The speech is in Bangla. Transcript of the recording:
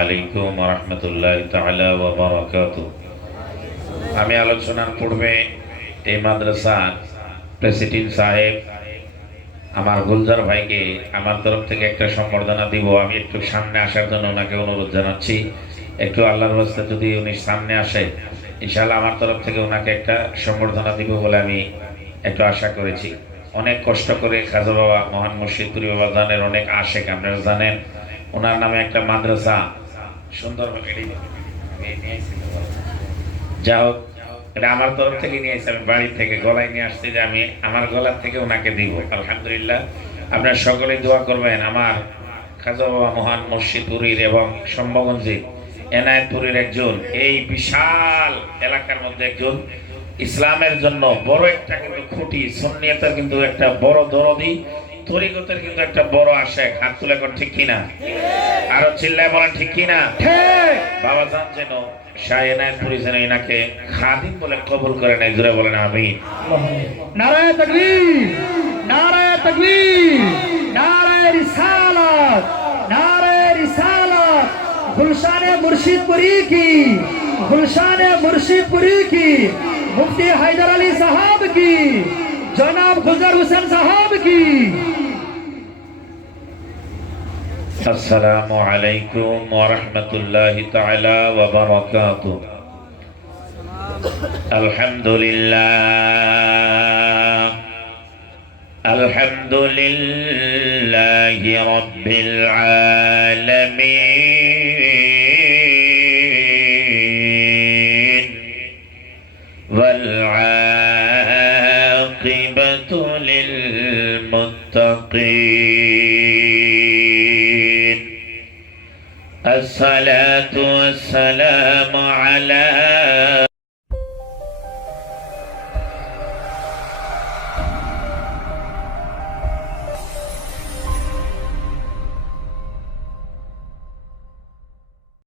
আলাইকুম ওয়া রাহমাতুল্লাহি তাআলা ওয়া বারাকাতুহু। আমি আলোচনার পূর্বে এই মাদ্রাসার প্রেসিডেন্ট সাহেব আমার গুলজার ভাইকে আমার তরফ থেকে একটা সম্বর্ধনা দিব। আমি একটু সামনে আসার জন্য ওনাকে অনুরোধ জানাচ্ছি। একটু আল্লাহর রাস্তা যদি উনি সামনে আসে, ইনশাআল্লাহ আমার তরফ থেকে ওনাকে একটা সম্বর্ধনা দিব বলে আমি একটু আশা করেছি। অনেক কষ্ট করে খাজা বাবা মহান মুর্শিদপুরি বাবা জানের অনেক আশেক, আপনারা জানেন। ওনার নামে একটা মাদ্রাসা সুন্দরভাবে যা হোক, এটা আমার তরফ থেকে নিয়ে এসে আমি বাড়ি থেকে গলায় নিয়ে আসছি যে আমি আমার গলার থেকে ওনাকে দিব। আলহামদুলিল্লাহ, আপনারা সকলেই দোয়া করবেন আমার খাজা বাবা মহান মুর্শিদপুরীর এবং সম্ভবগঞ্জের এনায়েতপুরের একজন, এই বিশাল এলাকার মধ্যে একজন ইসলামের জন্য বড় একটা কিন্তু খুঁটি, সুন্নিয়তের কিন্তু একটা বড় দরদি, তরিকতের কিন্তু একটা বড় আশেক। হাত তুলে এখন ঠিক কিনা? আরো চিল্লায় বলেন ঠিক কিনা? বাবা জান যেন শাহ এনায়েতপুরী যেন এনাকে খাদিম বলে কবুল করে নেয়। জোরে বলেন আমিন। নারায়ে তাকবীর, নারায়ে তাকবীর, নারায়ে রিসালাত, নারায়ে রিসালাত। গুলশানে মুর্শিদপুরি की, गुलशाने मुर्शिदपुरी की, मुफ्ती हैदर अली साहब की, जनाब गुलजार हुसैन साहब की। अस्सलामु अलैकुम व रहमतुल्लाहि तआला व बरकातुहू। अल्हम्दुलिल्लाह, अल्हम्दुलिल्लाहि रब्बिल आलमीन वल आक़िबतु लिल मुत्तक़ीन। अस्सलातु वस्सलामु अला